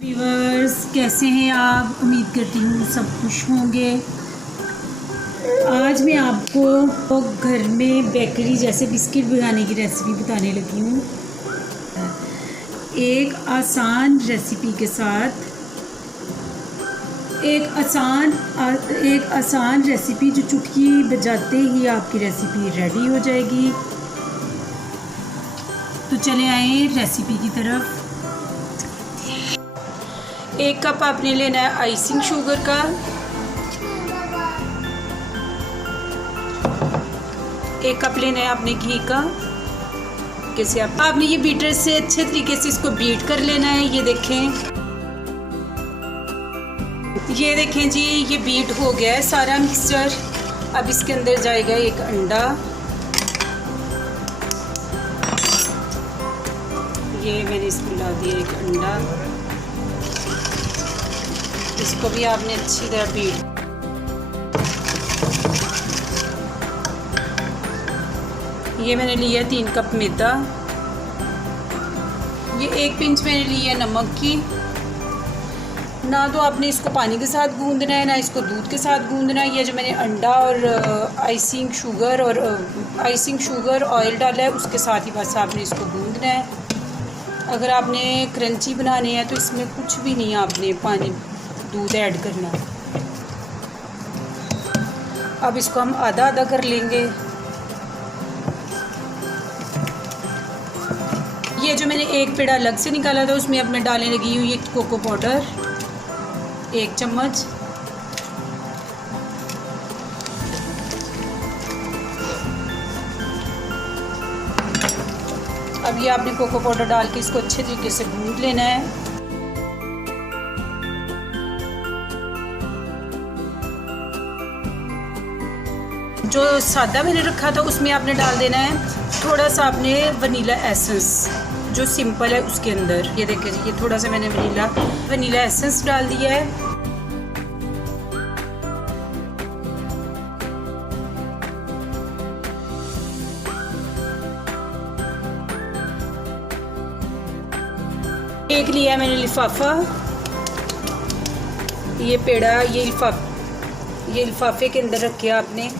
Viewers, कैसे हैं आप? उम्मीद करती हूँ सब खुश होंगे। आज मैं आपको घर में बेकरी जैसे बिस्किट बनाने की रेसिपी बताने लगी हूँ। एक आसान रेसिपी के साथ एक आसान रेसिपी जो चुटकी बजाते ही आपकी रेसिपी रेडी हो जाएगी। तो चले आए रेसिपी की तरफ। 1 कप आपने लेना है आइसिंग शुगर का। 1 कप लेना है आपने घी का। कैसे आपने ये बीटर से अच्छे तरीके से इसको बीट कर लेना है। ये देखें जी, ये बीट हो गया है सारा मिक्सचर। अब इसके अंदर जाएगा 1 अंडा। ये मैंने इसमें डाल दिया 1 अंडा। इसको भी आपने अच्छी तरह बीट। ये मैंने लिया 3 कप मैदा। ये 1 पिंच मैंने लिया नमक की। ना तो आपने इसको पानी के साथ गूंदना है, ना इसको दूध के साथ गूंदना है। ये जो मैंने अंडा और आइसिंग शुगर ऑयल डाला है, उसके साथ ही बस आपने इसको गूंदना है। अगर आपने क्रंची बनाने हैं तो इसमें कुछ भी नहीं आपने पानी दूध ऐड करना। अब इसको हम आधा आधा कर लेंगे। ये जो मैंने 1 पेड़ा अलग से निकाला था, उसमें अब मैं डालने लगी हूँ ये कोको पाउडर 1 चम्मच। अब ये आपने कोको पाउडर डाल के इसको अच्छे तरीके से गूंद लेना है। जो सादा मैंने रखा था उसमें आपने डाल देना है थोड़ा सा आपने वनीला एसेंस, जो सिंपल है उसके अंदर। ये देखिए जी, ये थोड़ा सा मैंने वनीला एसेंस डाल दिया है। एक लिया मैंने लिफाफा। ये पेड़ा ये लिफाफे के अंदर रखे आपने।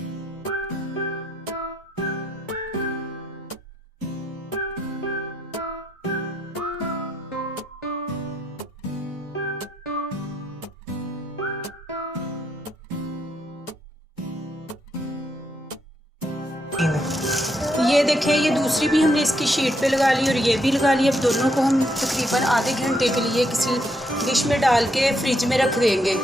ये देखें, ये दूसरी भी हमने इसकी शीट पे लगा ली और ये भी लगा ली। अब दोनों को हम तकरीबन आधे घंटे के लिए किसी डिश में डाल के फ्रिज में रख देंगे।